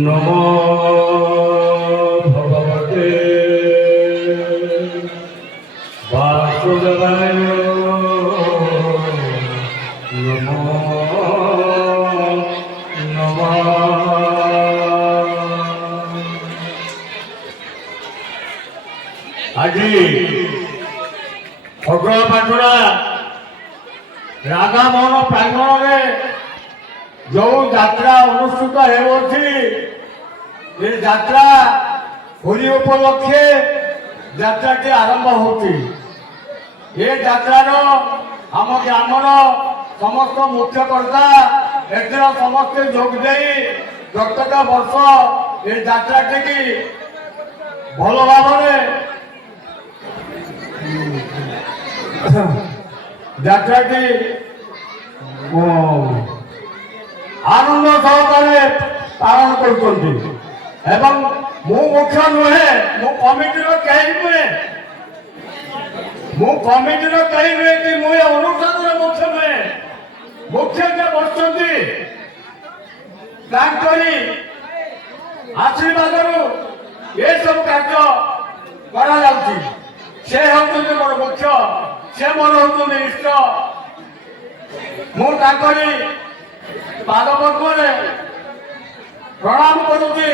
নমো ভগবতে বাসুদেবায় নমো নমঃ। আজি অগ্রপাঠরা রাধামোহন প্রাঙ্গণে যে যাত্রা অনুষ্ঠিত ହେଉଛି ଏ ଯାତ୍ରା ହୋଲି ଉପଲକ୍ଷେ ଯାତ୍ରାଟି ଆରମ୍ଭ ହେଉଛି। ଏ ଯାତ୍ରାର ଆମ ଗ୍ରାମର ସମସ୍ତ ମୁଖ୍ୟକର୍ତ୍ତା ଏଥିର ସମସ୍ତେ ଯୋଗ ଦେଇ ପ୍ରତ୍ୟେକ ବର୍ଷ ଏ ଯାତ୍ରାଟିକି ଭଲ ଭାବରେ ଯାତ୍ରାଟି आनंद सहकारे पालन करुँच मु मुख्य नुहे मु कमिटी कहीं नुहे मु कमिटी कहीं नुहे कि मुझे अनुष्ठान मुख्य नुहे मुख्य जे बसुँच आशीर्वाद ये सब कार्य करा से होती मोर मुख्य से मोर होती इष्ट मुझे पादपद्मे प्रणाम करुच्ची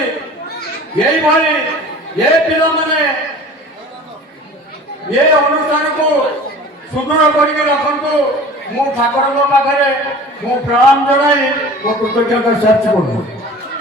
यही भाई ये पिला माने ये अनुष्ठान को सुदृढ़ करके रखु मु ठाकुर पाखे मु प्रणाम जनाई मो कृतज्ञता साक्षी करूँ।